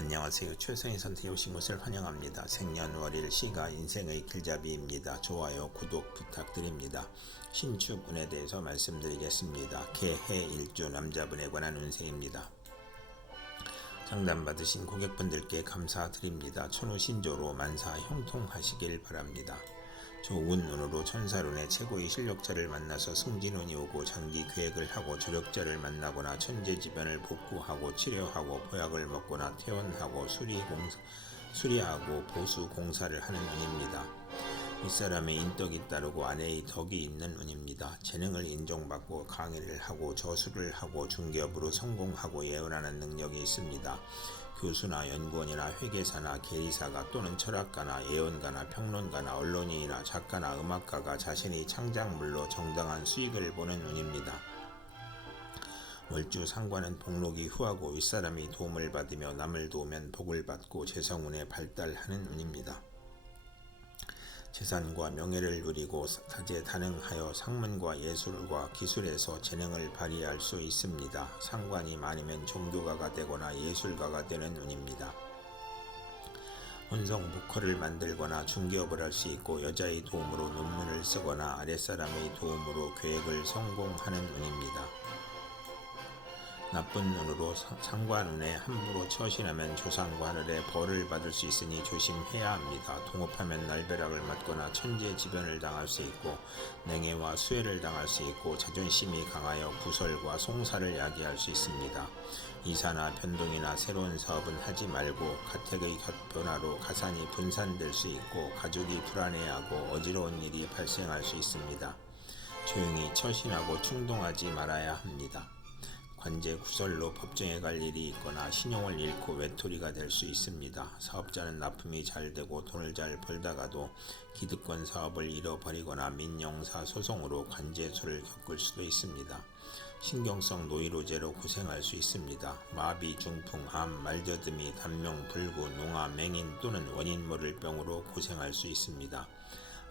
안녕하세요. 최선의 선택에 오신 것을 환영합니다. 생년월일 시가 인생의 길잡이입니다. 좋아요, 구독 부탁드립니다. 신축운에 대해서 말씀드리겠습니다. 개해 일주 남자분에 관한 운세입니다. 상담받으신 고객분들께 감사드립니다. 천우신조로 만사 형통하시길 바랍니다. 좋은 운으로 천사론의 최고의 실력자를 만나서 승진운이 오고 장기 계획을 하고 조력자를 만나거나 천재지변을 복구하고 치료하고 보약을 먹거나 퇴원하고 수리공사, 수리하고 보수 공사를 하는 운입니다. 윗사람의 인덕이 따르고 아내의 덕이 있는 운입니다. 재능을 인정받고 강의를 하고 저술을 하고 중개업으로 성공하고 예언하는 능력이 있습니다. 교수나 연구원이나 회계사나 계리사가 또는 철학가나 예언가나 평론가나 언론인이나 작가나 음악가가 자신의 창작물로 정당한 수익을 보는 운입니다. 월주 상관은 복록이 후하고 윗사람이 도움을 받으며 남을 도우면 복을 받고 재성운에 발달하는 운입니다. 재산과 명예를 누리고 다재다능하여 상문과 예술과 기술에서 재능을 발휘할 수 있습니다. 상관이 많으면 종교가가 되거나 예술가가 되는 운입니다. 혼성 보컬을 만들거나 중개업을 할 수 있고 여자의 도움으로 논문을 쓰거나 아랫사람의 도움으로 계획을 성공하는 운입니다. 나쁜 눈으로 상관운에 함부로 처신하면 조상과 하늘에 벌을 받을 수 있으니 조심해야 합니다. 동업하면 날벼락을 맞거나 천재지변을 당할 수 있고 냉해와 수해를 당할 수 있고 자존심이 강하여 구설과 송사를 야기할 수 있습니다. 이사나 변동이나 새로운 사업은 하지 말고 가택의 변화로 가산이 분산될 수 있고 가족이 불안해하고 어지러운 일이 발생할 수 있습니다. 조용히 처신하고 충동하지 말아야 합니다. 관제 구설로 법정에 갈 일이 있거나 신용을 잃고 외톨이가 될 수 있습니다. 사업자는 납품이 잘 되고 돈을 잘 벌다가도 기득권 사업을 잃어버리거나 민영사 소송으로 관제수를 겪을 수도 있습니다. 신경성 노이로제로 고생할 수 있습니다. 마비, 중풍, 암, 말저듬이, 단명, 불구, 농화, 맹인 또는 원인 모를 병으로 고생할 수 있습니다.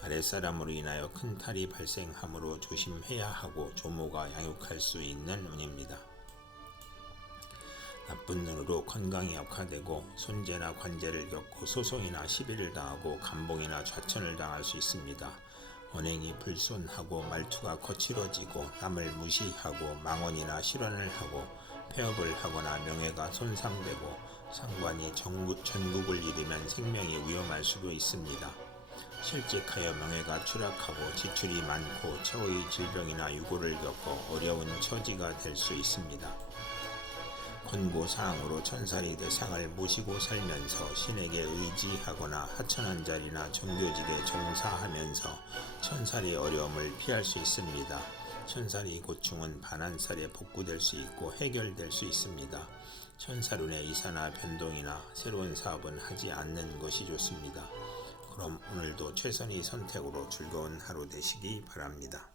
아랫사람으로 인하여 큰 탈이 발생하므로 조심해야 하고 조모가 양육할 수 있는 운입니다. 나쁜 눈으로 건강이 악화되고 손재나 관제를 겪고 소송이나 시비를 당하고 감봉이나 좌천을 당할 수 있습니다. 언행이 불손하고 말투가 거칠어지고 남을 무시하고 망언이나 실언을 하고 폐업을 하거나 명예가 손상되고 상관이 전국, 전국을 잃으면 생명이 위험할 수도 있습니다. 실직하여 명예가 추락하고 지출이 많고 처의 질병이나 유고를 겪고 어려운 처지가 될 수 있습니다. 권고사항으로 천살이 대상을 모시고 살면서 신에게 의지하거나 하천한 자리나 종교직에 종사하면서 천살이 어려움을 피할 수 있습니다. 천살이 고충은 반환살에 복구될 수 있고 해결될 수 있습니다. 천살운의 이사나 변동이나 새로운 사업은 하지 않는 것이 좋습니다. 그럼 오늘도 최선의 선택으로 즐거운 하루 되시기 바랍니다.